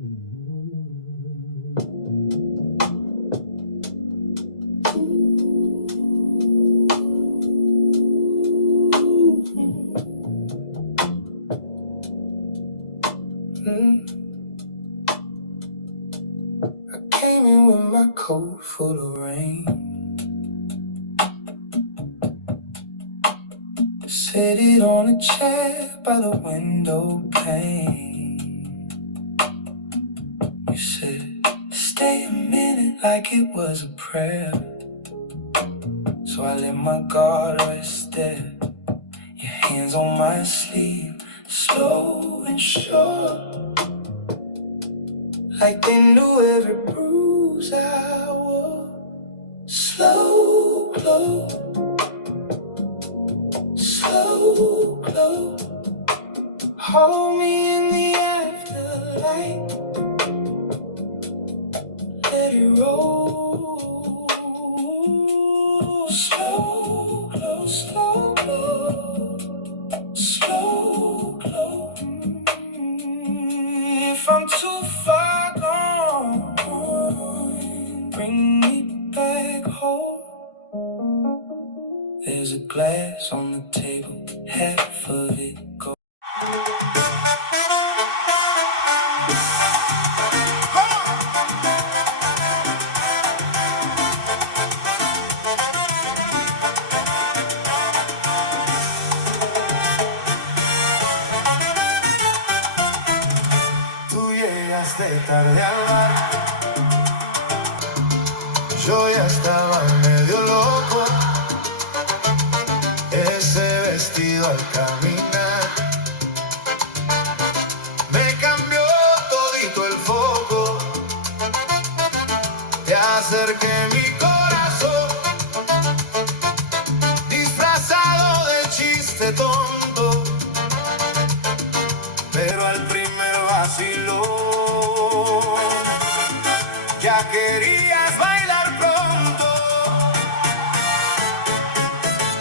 I came in with my coat full of rain. Set it on a chair by the window pane. You said, stay a minute like it was a prayer. So I let my guard rest there. Your hands on my sleeve, slow and sure, like they knew every bruise I wore. Slow glow, slow glow. Hold me in the afterlight. Let it roll. Slow glow, slow glow, slow glow. If I'm too far gone, bring me back home. There's a glass on the table, half of it goes. Tú llegaste tarde al bar, yo ya estaba medio loco. Ese vestido al caminar me cambió todito el foco. Te acerqué mi corazón, disfrazado de chiste tonto, pero al primer vacilón ya querías bailar pronto.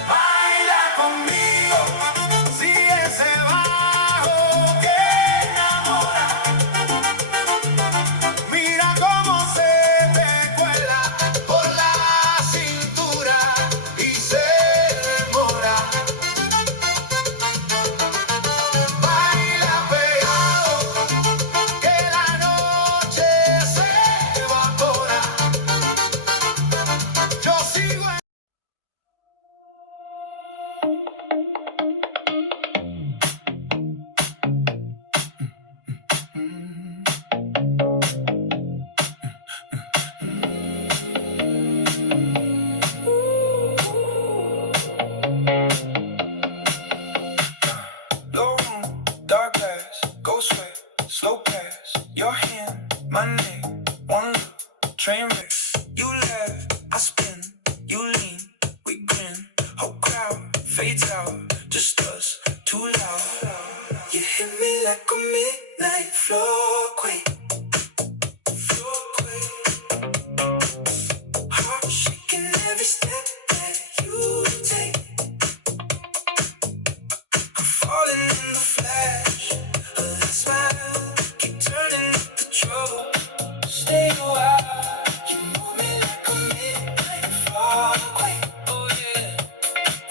Baila conmigo, sigue ese bajo que enamora. Mira cómo se te cuela por la cintura y se demora. Baila pegado, que la noche se evapora. Yo sigo en... Low room, dark glass, go sweat, slow pass. Your hand, my neck, one look, train wreck. You laugh, I spin, you lean, we grin. Whole crowd fades out, just us, too loud. You hit me like a midnight floorquake. Heart shaking every step that you take. I'm falling in the flash of that smile. Keep turning up the trouble. Stay a while. You move me like a midnight floorquake. Oh yeah,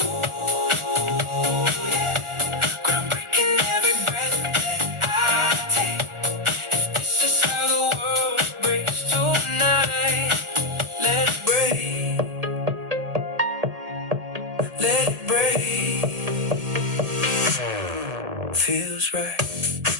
oh yeah. Groundbreaking every breath that I take. If this is how the world breaks tonight, let it break, let it break. Feels right.